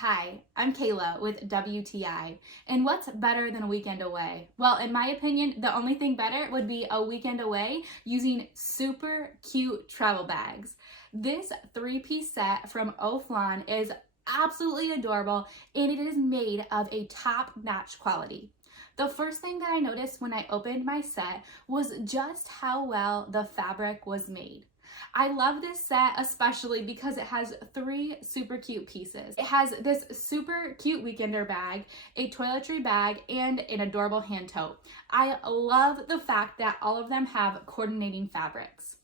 Hi, I'm Kayla with WTI, and what's better than a weekend away? Well, in my opinion, the only thing better would be a weekend away using super cute travel bags. This three-piece set from Oflamn is absolutely adorable, and it is made of a top-notch quality. The first thing that I noticed when I opened my set was just how well the fabric was made. I love this set especially because it has three super cute pieces. It has this super cute weekender bag, a toiletry bag, and an adorable hand tote. I love the fact that all of them have coordinating fabrics.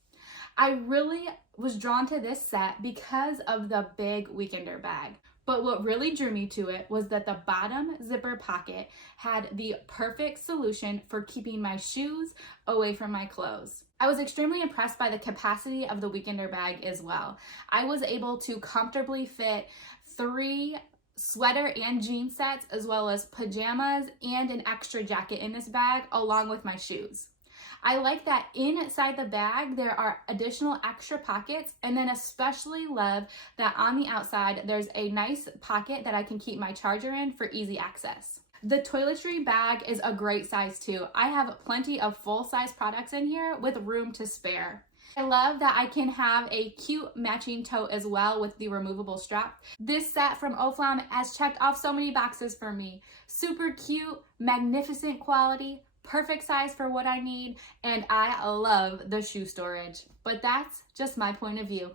I really was drawn to this set because of the big weekender bag. But what really drew me to it was that the bottom zipper pocket had the perfect solution for keeping my shoes away from my clothes. I was extremely impressed by the capacity of the weekender bag as well. I was able to comfortably fit 3 sweater and jean sets, as well as pajamas and an extra jacket in this bag along with my shoes. I like that inside the bag there are additional extra pockets, and then especially love that on the outside there's a nice pocket that I can keep my charger in for easy access. The toiletry bag is a great size too. I have plenty of full-size products in here with room to spare. I love that I can have a cute matching tote as well with the removable strap. This set from Oflamn has checked off so many boxes for me. Super cute, magnificent quality, perfect size for what I need, and I love the shoe storage. But that's just my point of view.